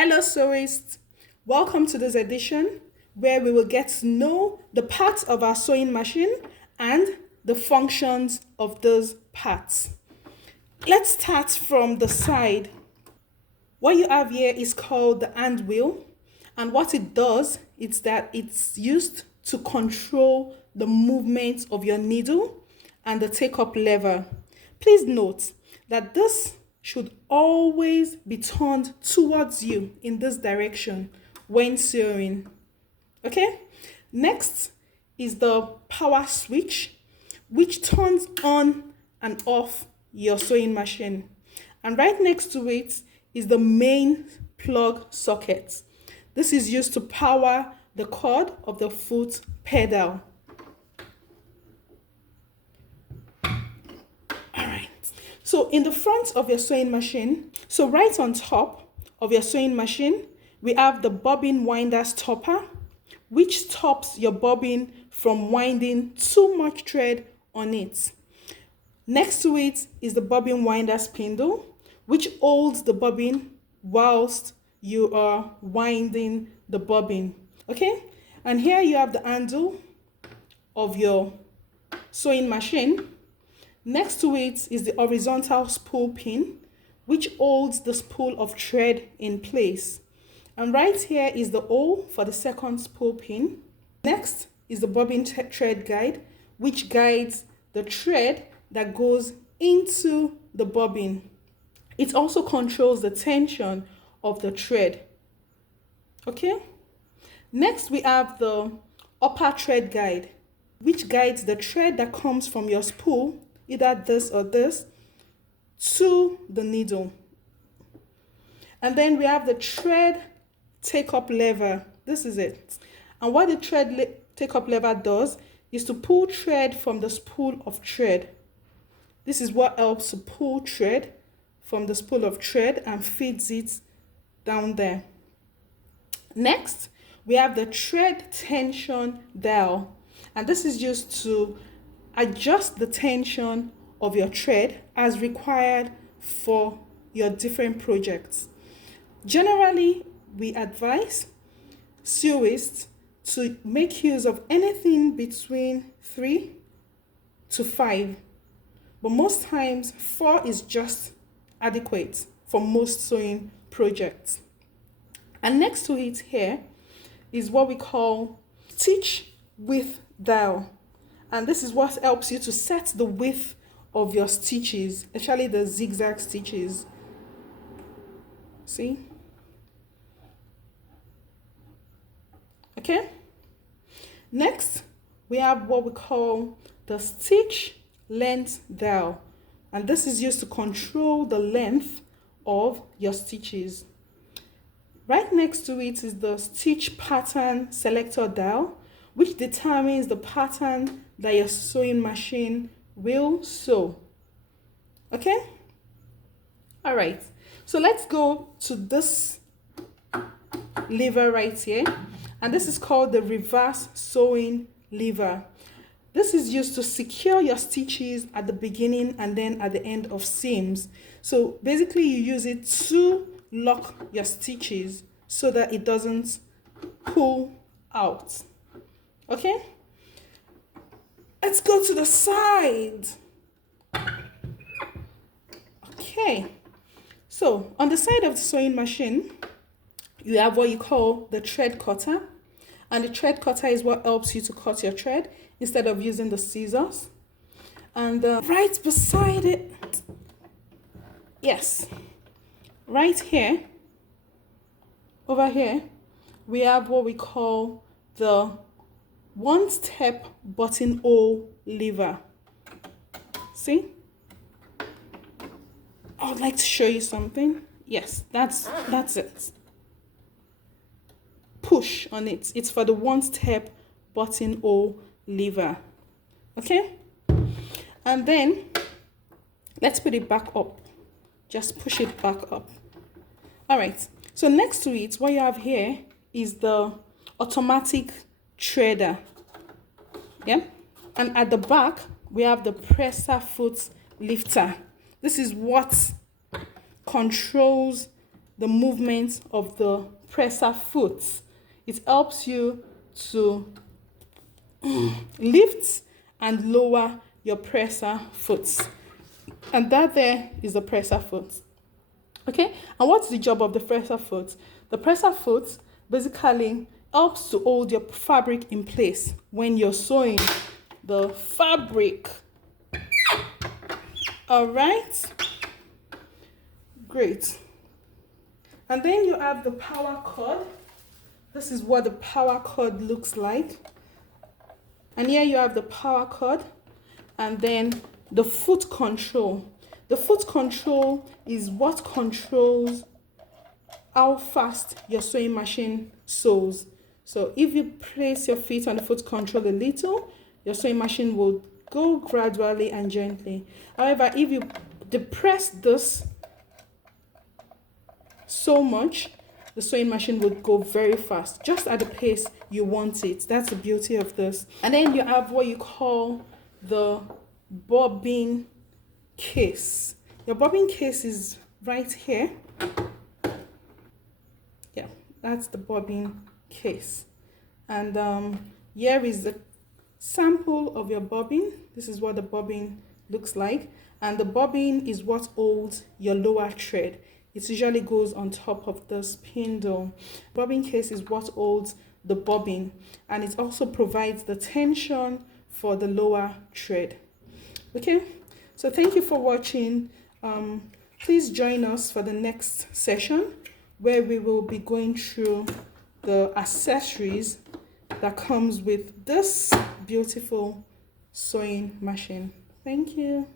Hello sewists, welcome to this edition where we will get to know the parts of our sewing machine and the functions of those parts. Let's start from the side. What you have here is called the hand wheel, and what it does is that it's used to control the movement of your needle and the take-up lever. Please note that this should always be turned towards you in this direction when sewing. Okay? Next is the power switch, which turns on and off your sewing machine. And right next to it is the main plug socket. This is used to power the cord of the foot pedal. So in the front of your sewing machine, so right on top of your sewing machine, we have the bobbin winder stopper, which stops your bobbin from winding too much thread on it. Next to it is the bobbin winder spindle, which holds the bobbin whilst you are winding the bobbin. Okay? And here you have the handle of your sewing machine. Next to it is the horizontal spool pin, which holds the spool of thread in place. And right here is the hole for the second spool pin. Next is the bobbin thread guide, which guides the thread that goes into the bobbin. It also controls the tension of the thread. Okay? Next we have the upper thread guide, which guides the thread that comes from your spool, either this or this, to the needle. And then we have the thread take-up lever. This is it. And what the thread take-up lever does is to pull thread from the spool of thread. This is what helps to pull thread from the spool of thread and feeds it down there. Next, we have the thread tension dial. And this is used to adjust the tension of your thread as required for your different projects. Generally, we advise sewists to make use of anything between 3 to 5, but most times 4 is just adequate for most sewing projects. And next to it here is what we call stitch width dial. And this is what helps you to set the width of your stitches, especially the zigzag stitches. See? Okay? Next, we have what we call the stitch length dial. And this is used to control the length of your stitches. Right next to it is the stitch pattern selector dial, which determines the pattern that your sewing machine will sew. Okay? All right. So let's go to this lever right here. And this is called the reverse sewing lever. This is used to secure your stitches at the beginning and then at the end of seams. So basically you use it to lock your stitches so that it doesn't pull out. Okay? Let's go to the side. Okay. So on the side of the sewing machine, you have what you call the thread cutter. And the thread cutter is what helps you to cut your thread instead of using the scissors. And right beside it, yes, right here, over here, we have what we call the one-step buttonhole lever. See? I would like to show you something. Yes, that's it. Push on it. It's for the one-step buttonhole lever. Okay? And then let's put it back up. Just push it back up. All right. So next to it, what you have here is the automatic threader. Yeah? And at the back, we have the presser foot lifter. This is what controls the movement of the presser foot. It helps you to lift and lower your presser foot. And that there is the presser foot. Okay, and what's the job of the presser foot? The presser foot basically helps to hold your fabric in place when you're sewing the fabric. All right, great. And then you have the power cord. This is what the power cord looks like. And here you have the power cord, and then the foot control. The foot control is what controls how fast your sewing machine sews. So if you place your feet on the foot control a little, your sewing machine will go gradually and gently. However, if you depress this so much, the sewing machine would go very fast, just at the pace you want it. That's the beauty of this. And then you have what you call the bobbin case. Your bobbin case is right here. Yeah, that's the bobbin case. And here is the sample of your bobbin. This is what the bobbin looks like. And the bobbin is what holds your lower thread. It usually goes on top of the spindle. Bobbin case is what holds the bobbin, and it also provides the tension for the lower thread. Okay, so thank you for watching. Please join us for the next session, where we will be going through the accessories that comes with this beautiful sewing machine. Thank you.